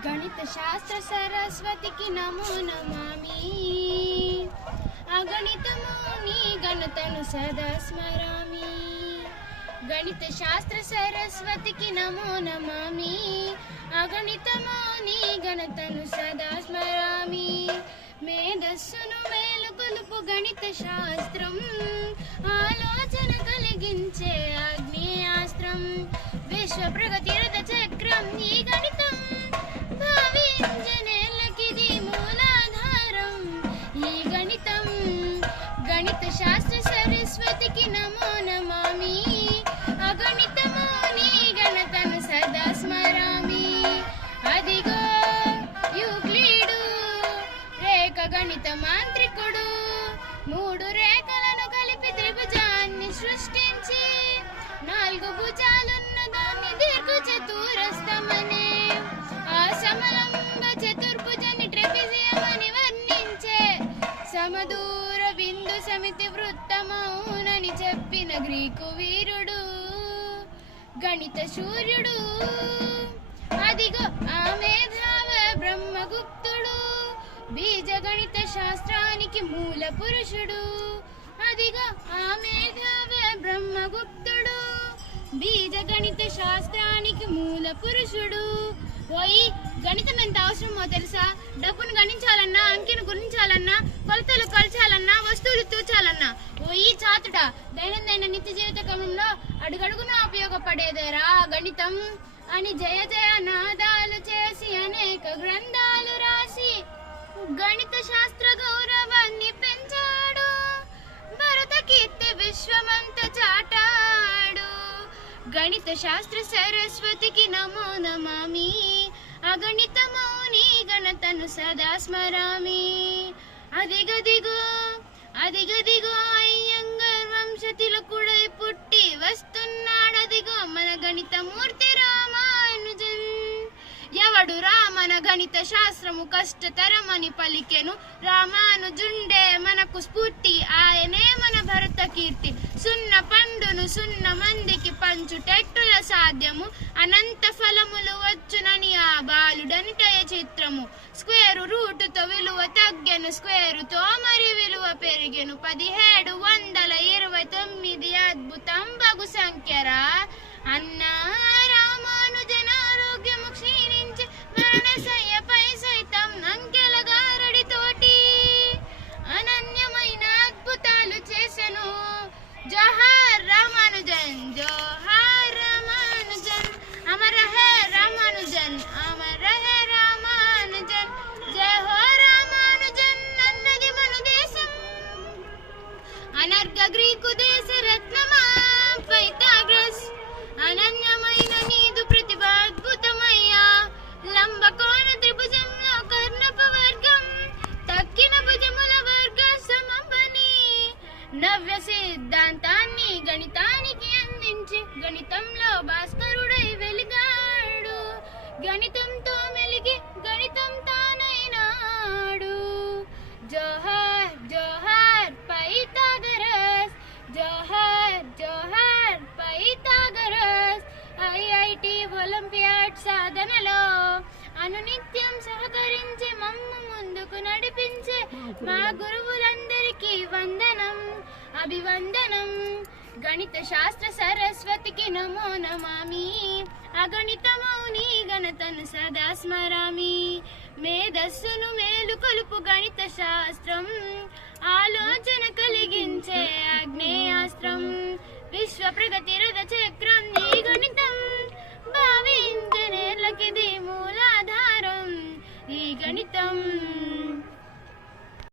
గణిత శాస్త్ర సరస్వతికి నమో నమామి. అగణితము నీ ఘనతను సదా స్మరామి. గణిత శాస్త్ర సరస్వతికి నమో నమామి. అగణితము నీ ఘనతను సదా స్మరామి. మేధస్సును మేలుకొలుపు గణిత శాస్త్రం, ఆలోచన కలిగించే ఆగ్నేయాస్త్రం. విశ్వ ప్రగతి రథ చక్రం ఈ గణితం, భావించనేళ్ళకిది మూలాధారం ఈ గణితం. గణిత శాస్త్ర సరస్వతికి నమో నమామి. అగణితము నీ ఘనతను సదా స్మరామి. అదిగో యూక్లిడు రేఖ గణిత మాంత్రికుడు, మూడు రేఖలను కలిపి త్రిభుజాన్ని సృష్టించి నాలుగు భుజాలున్న దాన్ని దీర్ఘ చతురస్రమనే, ఆ సమలంబ చతుర్భుజాన్ని ట్రెపిజియం అని వర్ణించే, సమదూర బిందు సమితి వృత్తమౌనని చెప్పిన గ్రీకు వీరుడు గణిత సూర్యుడు. అదిగో ఆ మేధావ బ్రహ్మగుప్తుడు, బీజ గణిత శాస్త్రానికి మూల పురుషుడు. అదిగో ఆ మేధావ బ్రహ్మగుప్తుడు, బీజ గణిత శాస్త్రానికి మూల పురుషుడు. ఓయి, గణితం ఎంత అవసరమో తెలుసా? డబ్బును గణించాలన్నా, అంకెను గుణించాలన్నా, కొలతలు కొలచాలన్నా, వస్తువులు తూచాలన్నా. ఓయి చాతుడా, దైనందిన నిత్య జీవిత క్రమంలో అడుగడుగునా ఉపయోగపడేదేరా గణితం అని జయ జయ నాదాలు చేసి అనేక గ్రంథాలు రాసి గణిత శాస్త్ర గౌరవాన్ని పెంచాడు. భరత కీర్తి విశ్వమంత చాటాడు. గణిత శాస్త్ర సరస్వతికి నమో నమామి. అగణితము నీ ఘనతను సదా స్మరామి. అదిగదిగో అదిగదిగో అయ్యంగర్ వంశ తిలకుడై పుట్టి వస్తున్నాడదిగో మన గణిత మూర్తి రామానుజన్. ఎవడు రామన గణిత శాస్త్రము కష్టతరమని పలికెను, రామానుజుండే మనకు స్ఫూర్తి, ఆయనే మన భరత కీర్తి. సున్న పండును సున్న మందికి పంచుటెట్టుల సాధ్యము, అనంత ఫలములు వచ్చునని ఆ బాలుడంటయ చిత్రము. స్క్వేరు రూటుతో విలువ తగ్గెను, స్క్వేరుతో మరి విలువ పెరిగెను. 1729 అద్భుతం బగు సంఖ్యరా అన్నా. రామానుజన ఆరోగ్యము క్షీణించి మరణశయ్యపై సైతం అంకెల గారడితోటి అనన్యమైన అద్భుతాలు చేసెను. జోహార్ రామానుజన్, జోహార్ రామానుజన్, అమర హే రామానుజన్, అమర హే రామానుజన్, జయ హో రామానుజన్ అన్నది మన దేశం. అనర్ఘ గ్రీకు దేశ రత్నమా పైథాగరస్, అనన్యమైన నీదు ప్రతిభ అద్భుతమయ్యా. లంబకోణ త్రిభుజంలో కర్ణపవర్గం, తక్కిన భుజముల వర్గ సమబని నవ్య సిద్ధాంతాన్ని గణితానికి అందించి గణితంలో భాస్కరుడై వెలిగాడు. గణితంతో మెలిగి గణితం తానైనాడు. జోహార్ జోహార్ పైథాగరస్, జోహార్ జోహార్ పైథాగరస్. ఐఐటి ఒలింపియాడ్ సాధనలో అనునిత్యం సహకరించి మమ్ము ముందుకు నడిపించే మా గురువులందరికీ వందనం, అభివందనం. గణిత శాస్త్ర సరస్వతికి నమో నమామి. అగణితము నీ ఘనతను సదా స్మరామి. మేధస్సును మేలుకొలుపు గణిత శాస్త్రం, ఆలోచన కలిగించే ఆగ్నేయాస్త్రం. విశ్వ ప్రగతి రథ చక్రం